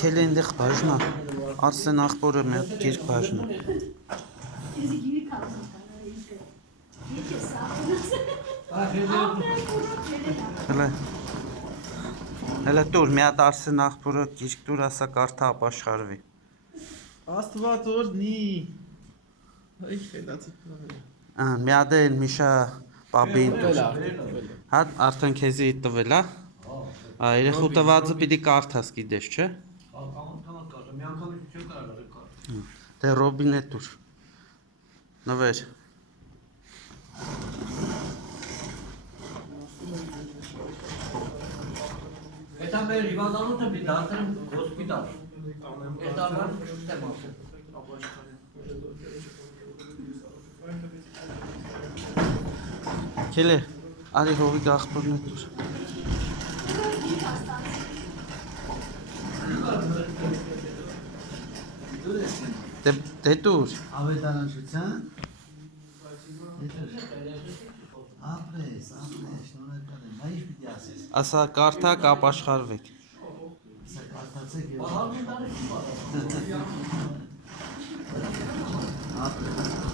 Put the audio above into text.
Kellendi bajna. Arsen ախպորը մի հատ գիրք բաժնա։ Հələ դուր մի հատ Արսեն ախպորը գիրք դուր ասա կարդա ապաշխարվի։ Աստված օրհնի։ Այ խելացի։ Մի հատ էլ Միշա պապին տուր։ Հա արդեն քեզի տվել է։ Երեխու տվածը պիտի կարդաս գիտես, չէ՞։ Դե Ռոբին է դուր։ Նվեր։ Это мы Ивановна бедатрым госпиталь. Это она система. Քելե, արի հովի ախպորն է դուր։ Դե դուր։ Ավետարանչության։ Ապրես, շնորհակալ եմ։ Բայց պիտի ասես։ Ասա կարդա կապաշխարվեք։ Սա կարդացեք եւ։ Ապրես։